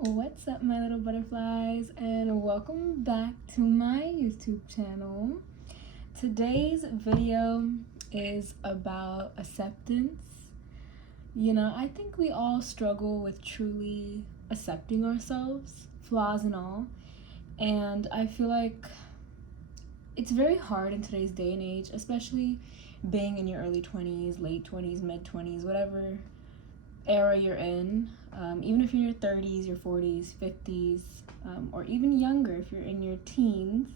What's up, my little butterflies, and welcome back to my YouTube channel. Today's video is about acceptance. I think we all struggle with truly accepting ourselves, flaws and all, and I feel like it's very hard in today's day and age, especially being in your early 20s, late 20s, mid 20s, whatever era you're in, even if you're in your 30s, your 40s, 50s, or even younger if you're in your teens,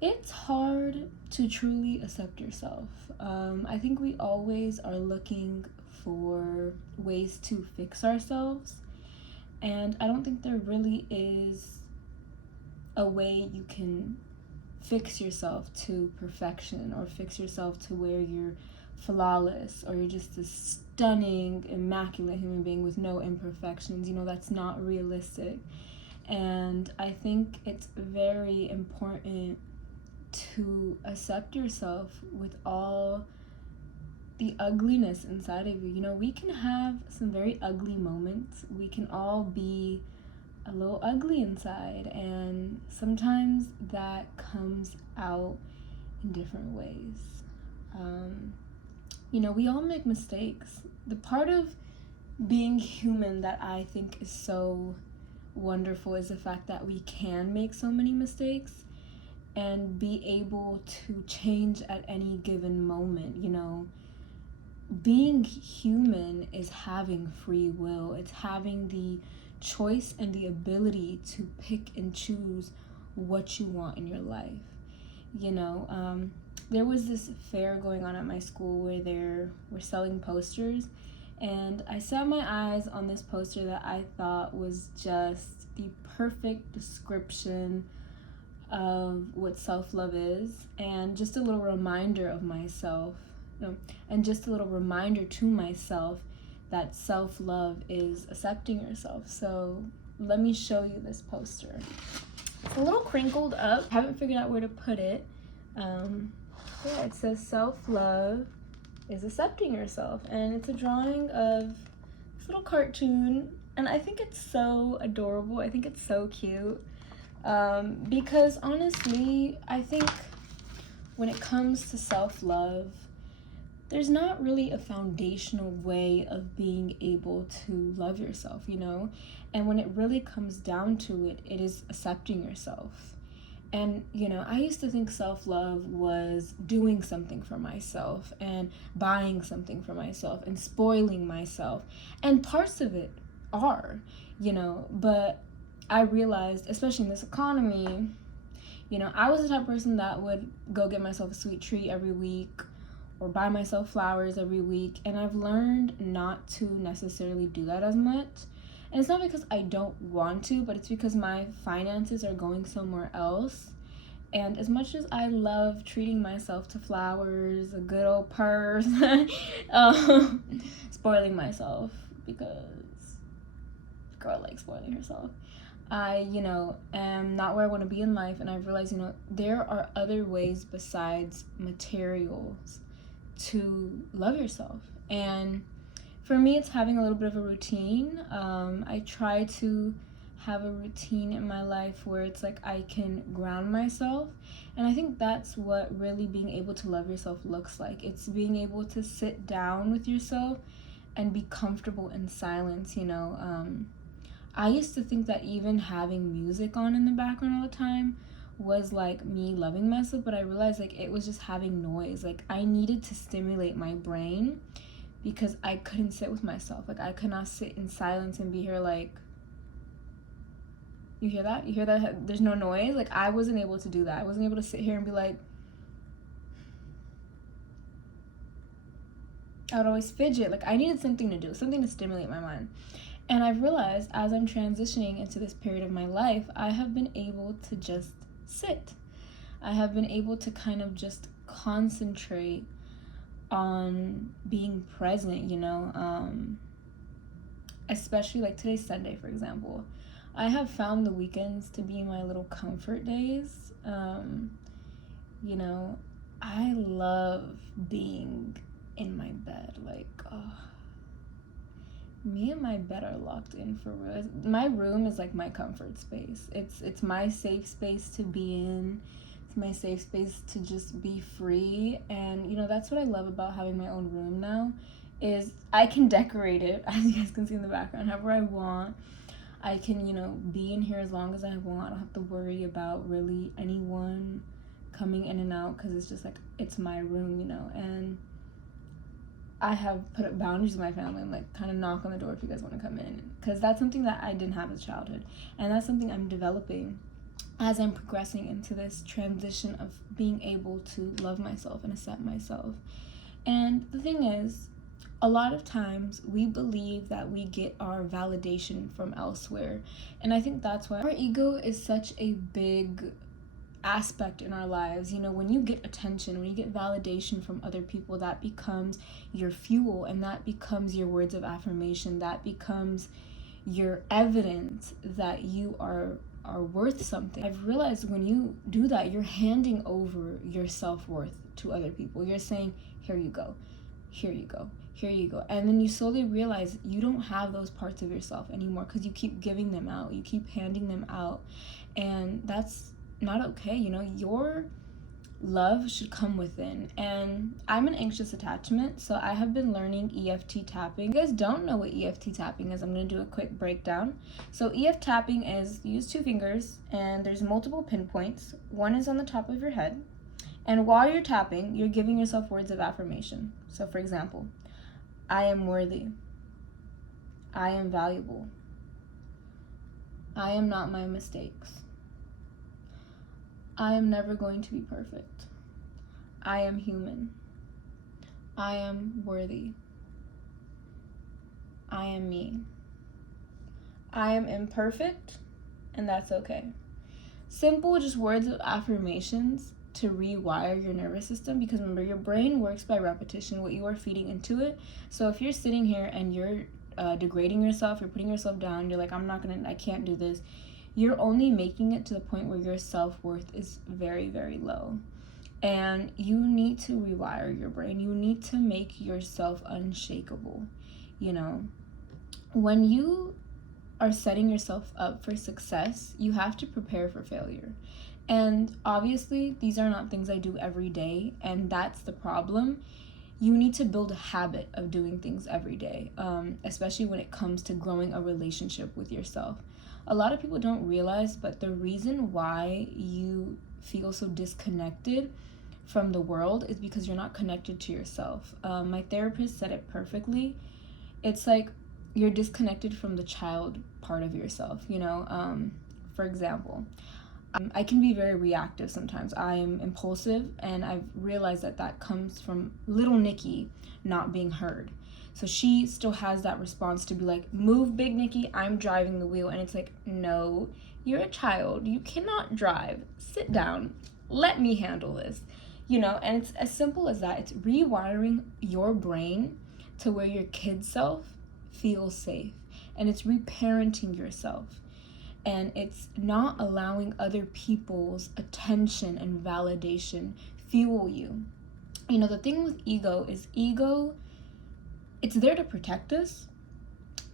it's hard to truly accept yourself. I think we always are looking for ways to fix ourselves, and I don't think there really is a way you can fix yourself to perfection or fix yourself to where you're flawless or you're just a stunning, immaculate human being with no imperfections. That's not realistic. And I think it's very important to accept yourself with all the ugliness inside of you. We can have some very ugly moments. We can all be a little ugly inside, and sometimes that comes out in different ways. We all make mistakes. The part of being human that I think is so wonderful is the fact that we can make so many mistakes and be able to change at any given moment. Being human is having free will. It's having the choice and the ability to pick and choose what you want in your life. There was this fair going on at my school where they were selling posters, and I set my eyes on this poster that I thought was just the perfect description of what self-love is, and just a little reminder of myself, and just a little reminder to myself that self-love is accepting yourself. So let me show you this poster. It's a little crinkled up. Haven't figured out where to put it. Yeah, it says self-love is accepting yourself, and it's a drawing of this little cartoon, and I think it's so adorable. I think it's so cute, because honestly, I think when it comes to self-love, there's not really a foundational way of being able to love yourself, and when it really comes down to it, it is accepting yourself. And I used to think self-love was doing something for myself and buying something for myself and spoiling myself, and parts of it are, but I realized, especially in this economy, I was the type of person that would go get myself a sweet treat every week or buy myself flowers every week, and I've learned not to necessarily do that as much. And it's not because I don't want to, but it's because my finances are going somewhere else. And as much as I love treating myself to flowers, a good old purse, spoiling myself, because girl likes spoiling herself, I, am not where I want to be in life, and I've realized, there are other ways besides materials to love yourself. And for me, it's having a little bit of a routine. I try to have a routine in my life where it's like I can ground myself, and I think that's what really being able to love yourself looks like. It's being able to sit down with yourself and be comfortable in silence. I used to think that even having music on in the background all the time was like me loving myself, but I realized like it was just having noise. Like I needed to stimulate my brain because I couldn't sit with myself. Like I could not sit in silence and be here like, you hear that? You hear that? There's no noise. Like I wasn't able to do that. I wasn't able to sit here and be like, I would always fidget. Like I needed something to do, something to stimulate my mind. And I've realized as I'm transitioning into this period of my life, I have been able to just sit. I have been able to kind of just concentrate on being present, especially like today's Sunday, for example. I have found the weekends to be my little comfort days. I love being in my bed, like, oh, Me and my bed are locked in for real. My room is like my comfort space. It's my safe space to be in. It's my safe space to just be free. And that's what I love about having my own room now, is I can decorate it, as you guys can see in the background, however I want. I can, be in here as long as I want. I don't have to worry about really anyone coming in and out, because it's just like, it's my room, and I have put up boundaries with my family and like kind of knock on the door if you guys want to come in, because that's something that I didn't have as a childhood, and that's something I'm developing as I'm progressing into this transition of being able to love myself and accept myself. And the thing is, a lot of times we believe that we get our validation from elsewhere, and I think that's why our ego is such a big aspect in our lives. When you get attention, when you get validation from other people, that becomes your fuel, and that becomes your words of affirmation, that becomes your evidence that you are worth something. I've realized when you do that, you're handing over your self-worth to other people. You're saying, here you go, here you go, here you go. And then you slowly realize you don't have those parts of yourself anymore, because you keep giving them out, you keep handing them out, and that's not okay. Your love should come within. And I'm an anxious attachment, so I have been learning EFT tapping. If you guys don't know what EFT tapping is, I'm going to do a quick breakdown. So EFT tapping is, you use 2 fingers and there's multiple pinpoints. One is on the top of your head, and while you're tapping, you're giving yourself words of affirmation. So for example, I am worthy, I am valuable, I am not my mistakes, I am never going to be perfect, I am human, I am worthy, I am me, I am imperfect, and that's okay. Simple, just words of affirmations to rewire your nervous system, because remember, your brain works by repetition, what you are feeding into it. So if you're sitting here and you're degrading yourself, you're putting yourself down, you're like, I can't do this, you're only making it to the point where your self-worth is very, very low. And you need to rewire your brain. You need to make yourself unshakable. When you are setting yourself up for success, you have to prepare for failure. And obviously, these are not things I do every day, and that's the problem. You need to build a habit of doing things every day, especially when it comes to growing a relationship with yourself. A lot of people don't realize, but the reason why you feel so disconnected from the world is because you're not connected to yourself. My therapist said it perfectly. It's like you're disconnected from the child part of yourself. For example, I can be very reactive sometimes. I am impulsive, and I've realized that comes from little Nikki not being heard. So she still has that response to be like, move, big Nikki, I'm driving the wheel. And it's like, no, you're a child. You cannot drive. Sit down. Let me handle this. And it's as simple as that. It's rewiring your brain to where your kid self feels safe. And it's reparenting yourself. And it's not allowing other people's attention and validation fuel you. The thing with ego is it's there to protect us,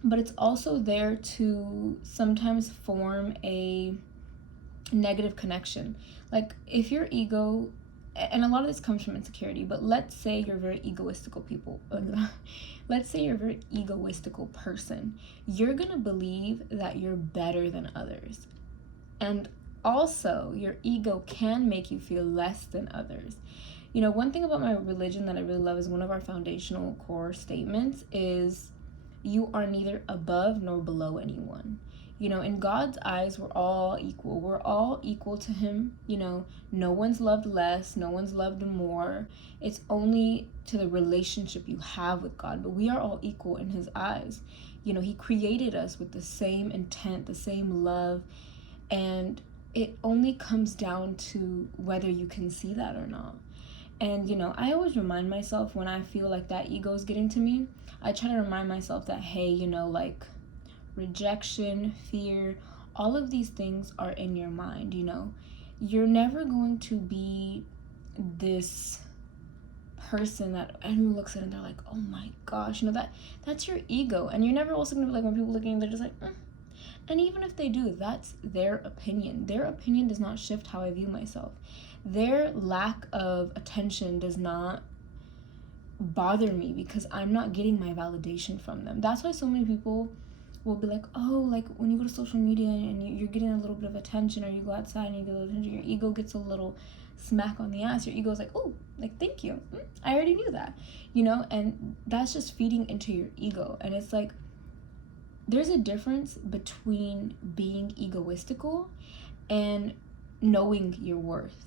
but it's also there to sometimes form a negative connection. Like if your ego, and a lot of this comes from insecurity, but let's say you're very egoistical people. Let's say you're a very egoistical person. You're gonna believe that you're better than others. And also, your ego can make you feel less than others. One thing about my religion that I really love is one of our foundational core statements is you are neither above nor below anyone. In God's eyes, we're all equal. We're all equal to him. No one's loved less, no one's loved more. It's only to the relationship you have with God, but we are all equal in his eyes. He created us with the same intent, the same love, and it only comes down to whether you can see that or not. And I always remind myself when I feel like that ego is getting to me, I try to remind myself that, hey, like rejection, fear, all of these things are in your mind. You're never going to be this person that anyone looks at and they're like, oh my gosh, that's your ego. And you're never also gonna be like, when people look at you, they're just like, And even if they do, that's their opinion. Their opinion does not shift how I view myself. Their lack of attention does not bother me because I'm not getting my validation from them. That's why so many people will be like, oh, like when you go to social media and you're getting a little bit of attention, or you go outside and you get a little attention, your ego gets a little smack on the ass. Your ego's like, oh, like, thank you. I already knew that, and that's just feeding into your ego. And it's like, there's a difference between being egoistical and knowing your worth.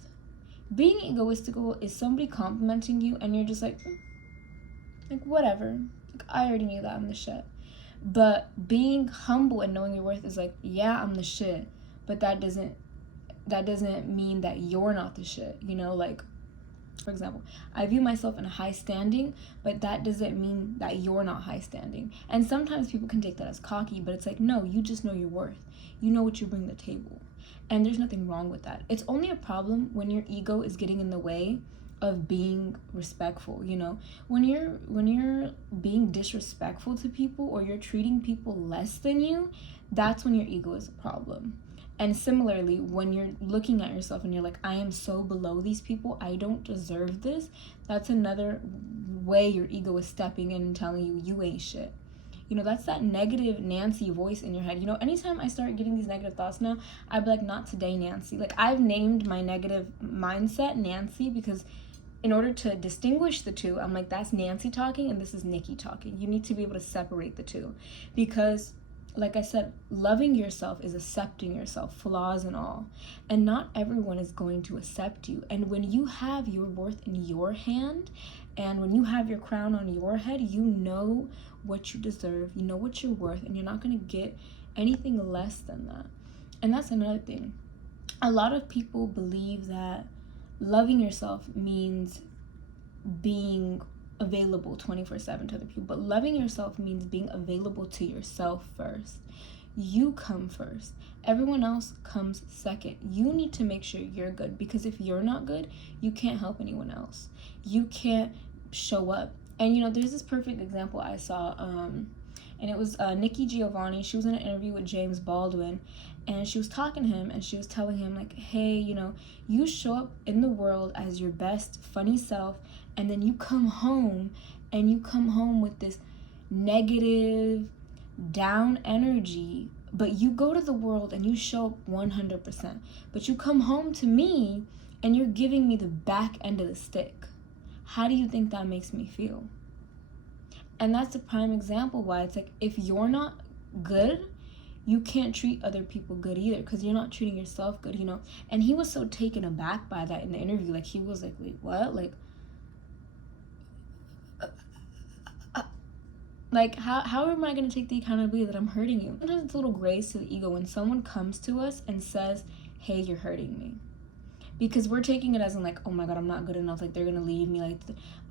Being egoistical is somebody complimenting you and you're just like whatever. Like, I already knew that I'm the shit. But being humble and knowing your worth is like, yeah, I'm the shit, but that doesn't mean that you're not the shit. Like, for example, I view myself in a high standing, but that doesn't mean that you're not high standing. And sometimes people can take that as cocky, but it's like, no, you just know your worth. You know what you bring to the table. And there's nothing wrong with that. It's only a problem when your ego is getting in the way of being respectful. When you're being disrespectful to people, or you're treating people less than you, that's when your ego is a problem. And similarly, when you're looking at yourself and you're like, I am so below these people, I don't deserve this, that's another way your ego is stepping in and telling you, you ain't shit. That's that negative Nancy voice in your head. Anytime I start getting these negative thoughts now, I'd be like, not today, Nancy. Like, I've named my negative mindset Nancy because in order to distinguish the two, I'm like, that's Nancy talking and this is Nikki talking. You need to be able to separate the two, because like I said, loving yourself is accepting yourself, flaws and all. And not everyone is going to accept you. And when you have your worth in your hand, and when you have your crown on your head, you know what you deserve, you know what you're worth, and you're not going to get anything less than that. And that's another thing. A lot of people believe that loving yourself means being available 24/7 to other people, but loving yourself means being available to yourself first. You come first. Everyone else comes second. You need to make sure you're good, because if you're not good, you can't help anyone else. You can't show up. And there's this perfect example I saw, and it was Nikki Giovanni. She was in an interview with James Baldwin, and she was talking to him, and she was telling him, like, hey, you show up in the world as your best funny self, and then you come home with this negative, down energy, but you go to the world and you show up 100%. But you come home to me and you're giving me the back end of the stick. How do you think that makes me feel? And that's a prime example why it's like, if you're not good, you can't treat other people good either, because you're not treating yourself good, And he was so taken aback by that in the interview. Like, he was like, wait, what? Like, how am I going to take the accountability that I'm hurting you? Sometimes it's a little grace to the ego when someone comes to us and says, hey, you're hurting me. Because we're taking it as in like, oh my God, I'm not good enough. Like, they're going to leave me. Like,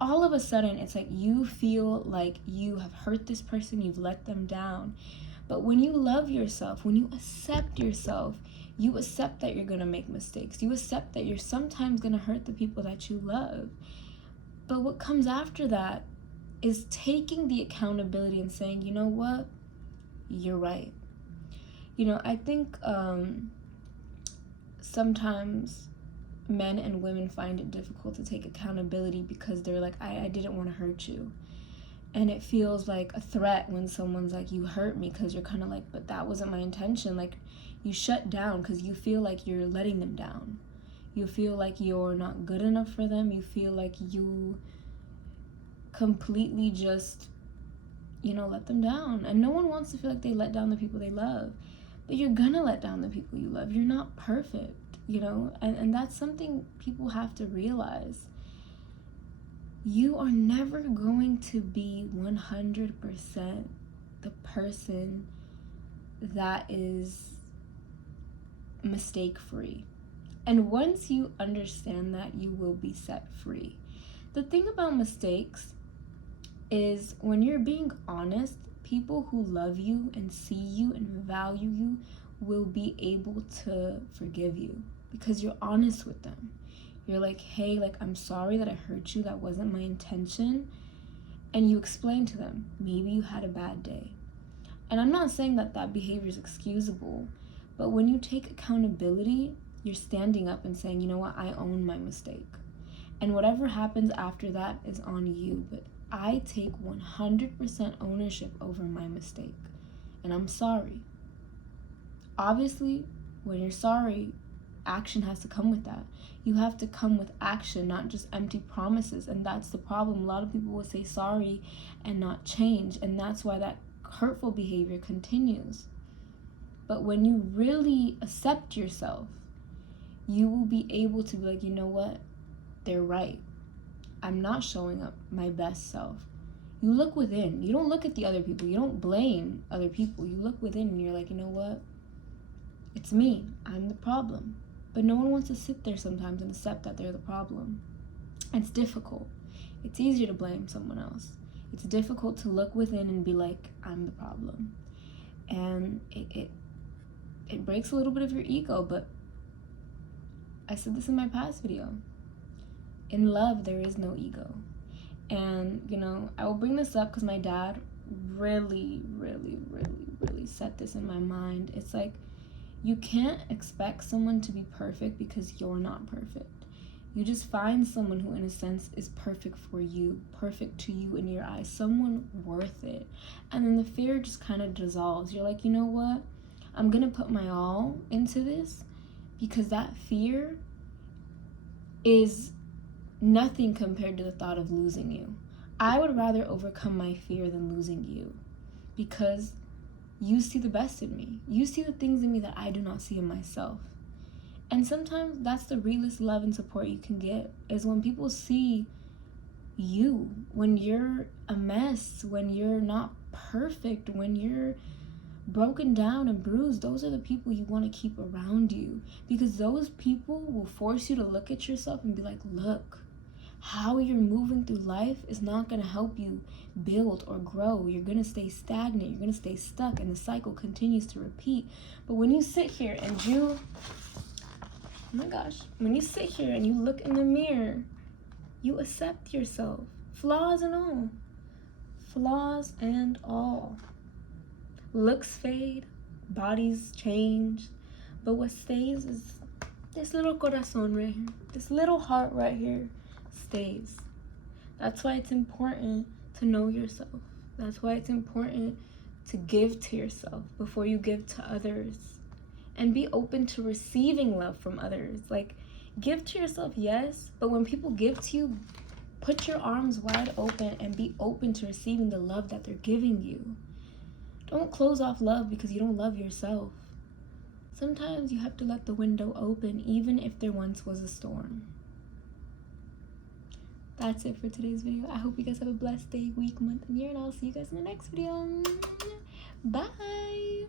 all of a sudden, it's like you feel like you have hurt this person. You've let them down. But when you love yourself, when you accept yourself, you accept that you're going to make mistakes. You accept that you're sometimes going to hurt the people that you love. But what comes after that is taking the accountability and saying, you know what? You're right. I think sometimes men and women find it difficult to take accountability because they're like, I didn't want to hurt you. And it feels like a threat when someone's like, you hurt me, because you're kind of like, but that wasn't my intention. Like, you shut down because you feel like you're letting them down. You feel like you're not good enough for them. You feel like you completely just, let them down. And no one wants to feel like they let down the people they love. But you're gonna let down the people you love. You're not perfect, and that's something people have to realize. You are never going to be 100% the person that is mistake-free. And once you understand that, you will be set free. The thing about mistakes is, when you're being honest, people who love you and see you and value you will be able to forgive you, because you're honest with them. You're like, hey, like, I'm sorry that I hurt you. That wasn't my intention. And you explain to them, maybe you had a bad day. And I'm not saying that that behavior is excusable, but when you take accountability, you're standing up and saying, you know what, I own my mistake. And whatever happens after that is on you. But I take 100% ownership over my mistake. And I'm sorry. Obviously, when you're sorry, action has to come with that. You have to come with action, not just empty promises. And that's the problem. A lot of people will say sorry and not change. And that's why that hurtful behavior continues. But when you really accept yourself, you will be able to be like, you know what? They're right. I'm not showing up my best self. You look within. You don't look at the other people. You don't blame other people. You look within and you're like, you know what? It's me. I'm the problem. But no one wants to sit there sometimes and accept that they're the problem. It's difficult. It's easier to blame someone else. It's difficult to look within and be like, I'm the problem. And it breaks a little bit of your ego, but I said this in my past video. In love, there is no ego. And, you know, I will bring this up because my dad really set this in my mind. It's like, you can't expect someone to be perfect because you're not perfect. You just find someone who, in a sense, is perfect for you, perfect to you in your eyes, someone worth it. And then the fear just kind of dissolves. You're like, you know what? I'm going to put my all into this because that fear is nothing compared to the thought of losing you. I would rather overcome my fear than losing you because you see the best in me. You see the things in me that I do not see in myself. And sometimes that's the realest love and support you can get, is when people see you, when you're a mess, when you're not perfect, when you're broken down and bruised. Those are the people you want to keep around you, because those people will force you to look at yourself and be like, look, how you're moving through life is not going to help you build or grow. You're going to stay stagnant. You're going to stay stuck, and the cycle continues to repeat. But when you sit here and when you sit here and you look in the mirror, you accept yourself, flaws and all. Flaws and all. Looks fade, bodies change, but what stays is this little corazón right here. This little heart right here stays. That's why it's important to know yourself. That's why it's important to give to yourself before you give to others. And be open to receiving love from others. Like, give to yourself, yes, but when people give to you, put your arms wide open and be open to receiving the love that they're giving you. Don't close off love because you don't love yourself. Sometimes you have to let the window open, even if there once was a storm. That's it for today's video. I hope you guys have a blessed day, week, month, and year, and I'll see you guys in the next video. Bye!